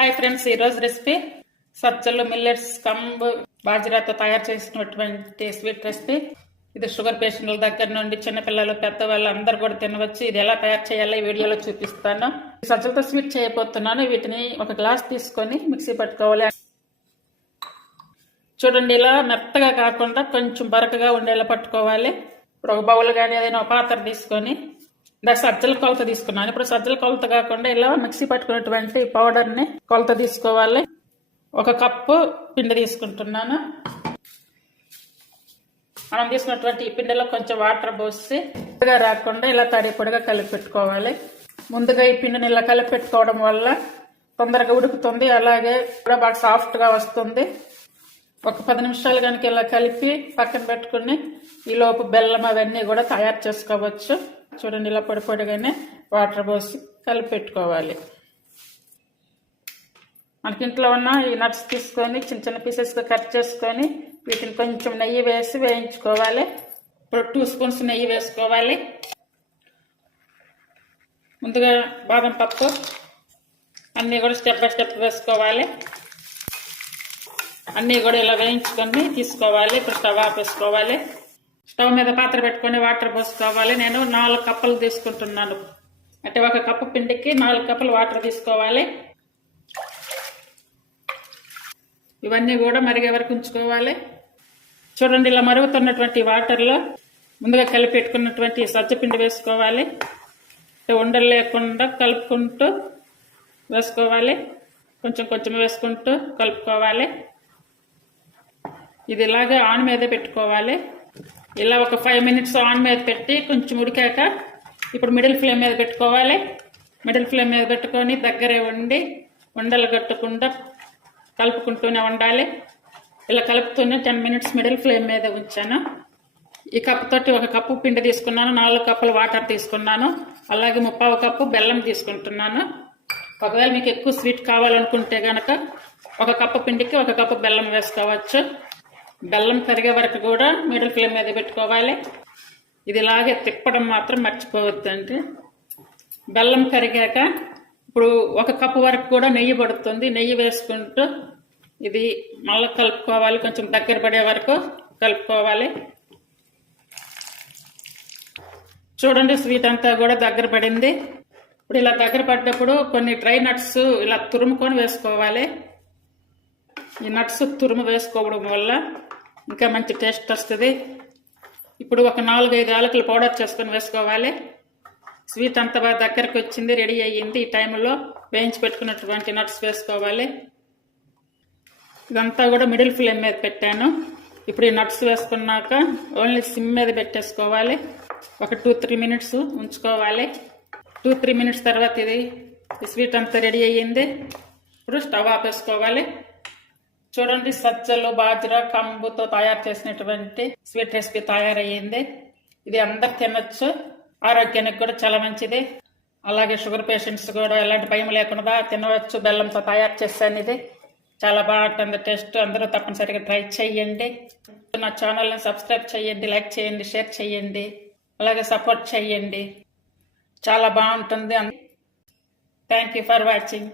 Hi friends, ఈరోజు recipe సజ్జలు millets కంబు బాజ్రాతో తయారు చేసినటువంటి స్వీట్ రెసిపీ. ఇది షుగర్ పేషెంట్ల దగ్గర నుండి చిన్నపిల్లలు పెద్దవాళ్ళు అందరు కూడా తినవచ్చు. ఇది ఎలా తయారు చేయాలో ఈ వీడియోలో చూపిస్తాను. సజ్జలతో స్వీట్ చేయబోతున్నాను. వీటిని ఒక గ్లాస్ తీసుకొని మిక్సీ పట్టుకోవాలి. చూడండి, ఇలా మెత్తగా కాకుండా కొంచెం బరకగా ఉండేలా పట్టుకోవాలి. ఇప్పుడు ఒక బౌల్ కానీ ఏదైనా ఒక పాత్ర తీసుకొని సజ్జల కొలత తీసుకున్నాను. ఇప్పుడు సజ్జల కొలత కాకుండా ఇలా మిక్సీ పట్టుకున్నటువంటి పౌడర్ని కొలత తీసుకోవాలి. ఒక కప్పు పిండి తీసుకుంటున్నాను. మనం తీసుకున్నటువంటి ఈ పిండిలో కొంచెం వాటర్ పోసి పొడిగా రాకుండా ఇలా తడి పొడిగా కలిపి పెట్టుకోవాలి. ముందుగా ఈ పిండిని ఇలా కలిపి పెట్టుకోవడం వల్ల తొందరగా ఉడుకుతుంది, అలాగే కూడా బాగా సాఫ్ట్గా వస్తుంది. ఒక 10 నిమిషాలు కనుక ఇలా కలిపి పక్కన పెట్టుకుని ఈలోపు బెల్లం అవన్నీ కూడా తయారు చేసుకోవచ్చు. చూడండి, ఇలా పొడి పొడిగానే వాటర్ పోసి కలిపి పెట్టుకోవాలి. మనకి ఇంట్లో ఉన్న ఈ నట్స్ తీసుకొని చిన్న చిన్న పీసెస్గా కట్ చేసుకొని వీటిని కొంచెం నెయ్యి వేసి వేయించుకోవాలి. ఇప్పుడు 2 స్పూన్స్ నెయ్యి వేసుకోవాలి. ముందుగా బాదం పప్పు అన్నీ కూడా స్టెప్ బై స్టెప్ వేసుకోవాలి. అన్నీ కూడా ఇలా వేయించుకొని తీసుకోవాలి. ఇప్పుడు స్టవ్ ఆపేసుకోవాలి. స్టవ్ మీద పాత్ర పెట్టుకొని వాటర్ పోసుకోవాలి. నేను 4 కప్పులు తీసుకుంటున్నాను. అంటే ఒక కప్పు పిండికి 4 కప్పులు వాటర్ తీసుకోవాలి. ఇవన్నీ కూడా మరిగే వరకు ఉంచుకోవాలి. చూడండి, ఇలా మరుగుతున్నటువంటి వాటర్లో ముందుగా కలిపి పెట్టుకున్నటువంటి సజ్జ పిండి వేసుకోవాలి. ఉండలు లేకుండా కలుపుకుంటూ వేసుకోవాలి. కొంచెం కొంచెం వేసుకుంటూ కలుపుకోవాలి. ఇది ఇలాగే ఆన్ మీదే పెట్టుకోవాలి. ఇలా ఒక 5 మినిట్స్ ఆన్ మీద పెట్టి కొంచెం ఉడికాక ఇప్పుడు మిడిల్ ఫ్లేమ్ మీద పెట్టుకోవాలి. మిడిల్ ఫ్లేమ్ మీద పెట్టుకొని దగ్గరే ఉండి ఉండలు కట్టకుండా కలుపుకుంటూనే ఉండాలి. ఇలా కలుపుతూనే 10 మినిట్స్ మిడిల్ ఫ్లేమ్ మీద ఉంచాను. ఈ కప్పు తోటి ఒక కప్పు పిండి తీసుకున్నాను, 4 కప్పులు వాటర్ తీసుకున్నాను, అలాగే 1/4 కప్పు బెల్లం తీసుకుంటున్నాను. ఒకవేళ మీకు ఎక్కువ స్వీట్ కావాలనుకుంటే కనుక ఒక కప్పు పిండికి 1 కప్పు బెల్లం వేసుకోవచ్చు. బెల్లం కరిగే వరకు కూడా మిడిల్ ఫ్లేమ్ మీద పెట్టుకోవాలి. ఇది ఇలాగే తిప్పడం మాత్రం మర్చిపోవద్దండి. బెల్లం కరిగాక ఇప్పుడు 1 కప్పు వరకు కూడా నెయ్యి పడుతుంది. నెయ్యి వేసుకుంటూ ఇది మళ్ళీ కలుపుకోవాలి. కొంచెం దగ్గర పడే వరకు కలుపుకోవాలి. చూడండి, స్వీట్ అంతా కూడా దగ్గర పడింది. ఇప్పుడు ఇలా దగ్గర పడ్డప్పుడు కొన్ని డ్రై నట్స్ ఇలా తురుముకొని వేసుకోవాలి. ఈ నట్స్ తురుము వేసుకోవడం వల్ల ఇంకా మంచి టేస్ట్ వస్తుంది. ఇప్పుడు ఒక 4-5 యాలకులు పౌడర్ చేసుకొని వేసుకోవాలి. స్వీట్ అంతా బాగా దగ్గరకు వచ్చింది, రెడీ అయ్యింది. ఈ టైంలో వేయించి పెట్టుకున్నటువంటి నట్స్ వేసుకోవాలి. ఇదంతా కూడా మిడిల్ ఫ్లేమ్ మీద పెట్టాను. ఇప్పుడు ఈ నట్స్ వేసుకున్నాక ఓన్లీ సిమ్ మీద పెట్టేసుకోవాలి. ఒక 2-3 మినిట్స్ ఉంచుకోవాలి. 2-3 మినిట్స్ తర్వాత ఇది స్వీట్ అంతా రెడీ అయ్యింది. ఇప్పుడు స్టవ్ ఆపేసుకోవాలి. చూడండి, సజ్జలు బాజ్రా కంబుతో తయారు చేసినటువంటి స్వీట్ రెసిపీ తయారయ్యింది. ఇది అందరు తినొచ్చు, ఆరోగ్యానికి కూడా చాలా మంచిది. అలాగే షుగర్ పేషెంట్స్ కూడా ఎలాంటి భయం లేకుండా తినవచ్చు. బెల్లంతో తయారు చేశాను. ఇది చాలా బాగుంటుంది టేస్ట్. అందరూ తప్పనిసరిగా ట్రై చేయండి. నా ఛానల్ని సబ్స్క్రైబ్ చేయండి, లైక్ చేయండి, షేర్ చేయండి, అలాగే సపోర్ట్ చేయండి. చాలా బాగుంటుంది. Thank you for watching.